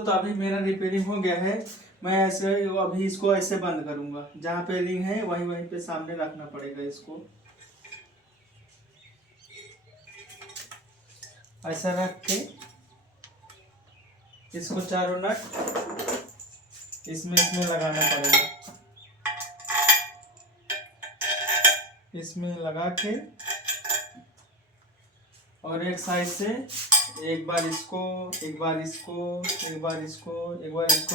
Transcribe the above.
तो अभी मेरा रिपेयरिंग हो गया है। मैं ऐसे अभी इसको ऐसे बंद करूंगा, जहाँ पे रिंग है वहीं वहीं पे सामने रखना पड़ेगा इसको। ऐसा रख के इसको चारों नट इसमें लगाना पड़ेगा। इसमें लगा के और एक साइड से एक बार इसको, एक बार इसको, एक बार इसको, एक बार इसको